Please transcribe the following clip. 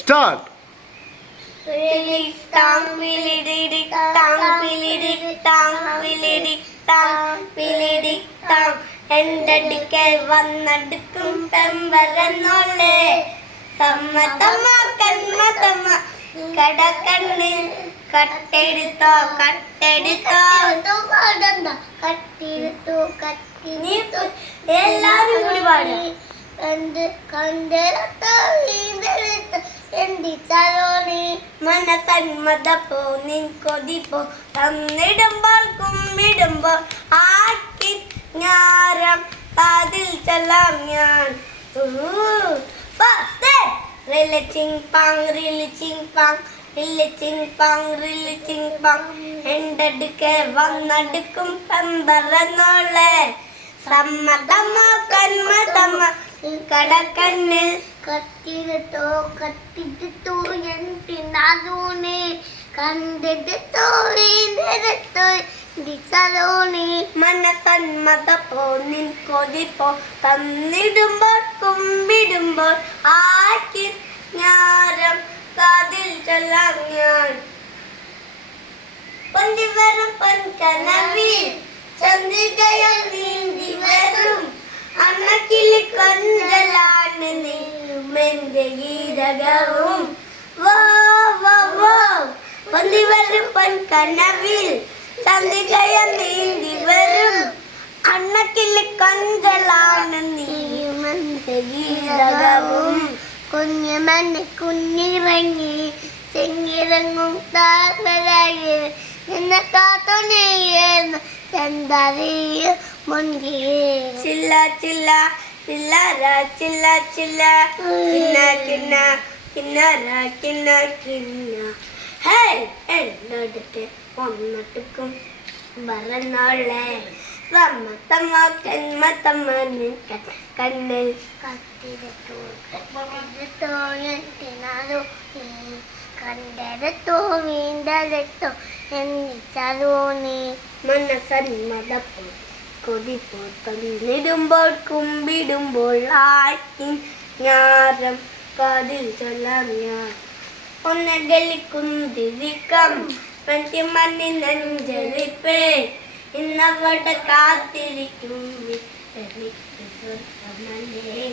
Start എണ്ടടിക്കൽ വന്നടുക്കും പെമ്പരന്നോളെ സമ്മതമ്മ കന്മതമ്മ കടക്കണ്ണിൽ കട്ടെടുത്തോ കട്ടെടുത്തോ കട്ടിരുത്തു കട്ടി എല്ലാരും കൂടി പാടുക. കണ്ട് കണ്ടെടുത്ത വീണ്ടെടുത്ത എന്തിച്ചാലോണി മനസന്മതപ്പോ നിൻ കൊതിപ്പോ തന്നിടുമ്പോൾ കുമ്പിടുമ്പോൾ ആക്കി ഞാരം കാതിൽ ചെല്ലാം ഞാൻ റിലച്ചിങ് പാങ് റിലിച്ചിങ് പാങ് റിലിച്ചിങ് പാങ് റിലിച്ചിങ് പാങ് എണ്ടടുക്കെ വന്നടുക്കും പെമ്പറന്നോളെ സമ്മതമോ കന്മതമോ കടക്കണ്ണിൽ കത്തിരുത്തോ കത്തിരുത്തോ എന്തിനാലൂനെ കണ്ടെടുത്തോ വീണ്ടെടുത്തോ ദിശലോണി മനസന്മതപ്പോ നിൻ കൊതിപ്പോ തന്നിടുമ്പോൾ കുമ്പിടുമ്പോൾ ആക്കി ഞാരം കാതിൽ ചൊല്ലാം ഞാൻ. പൊന്തിവരും പൊൻകനവിൽ ചന്ദ്രികയിൽ നീമെന്റെ ഗീതകവും വോ വോ വോ പൊന്തിവരും പൊൻകനവിൽ ചന്ദ്രികയിൽ നീന്തി വരും അന്നക്കിളി കൊഞ്ചലാണ് നീമെന്റെ ഗീതകവും കുഞ്ഞുമണ്ണി കുഞ്ഞിറങ്ങി ചെങ്ങിറങ്ങും താഴ്വരയിൽ നിന്നെ കാത്തു നീയെന്ന് ചെന്തറിയ മുൻകിയേ ചില്ല ചില്ല ചില്ലറ ചില്ല ചില്ല. കിന്ന കിന്ന കിന്നറ കിന്ന കിന്ന. ഹേ എന്നടുത്ത് ഒന്നട്ടുക്കും പറഞ്ഞോളെ സമ്മത്തമ്മ കന്മത്തമ്മ കണ്ണിൽ കത്തിരത്തോ കത്തിരത്തോ എന്തിനാലോ നീ കണ്ടെടുത്തോ വീണ്ടെടുത്തോ എന്നിച്ചാലോ നീ മനസ്സന്മതപ്പോ കൊതിപ്പോ തന്നിടുമ്പോൾ കുമ്പിടുമ്പോൾ ആക്കി ഞാരം കാതിൽ ചൊല്ലാം ഞാൻ. ഒന്ന് ഗലിക്കുന്തിരിക്കം പ്രതിമന്നി നെഞ്ചരിപ്പേ ഇന്നവിടെ കാത്തിരിക്കും വിട്ടലിക്ക് സ്വർഗമല്ലേ.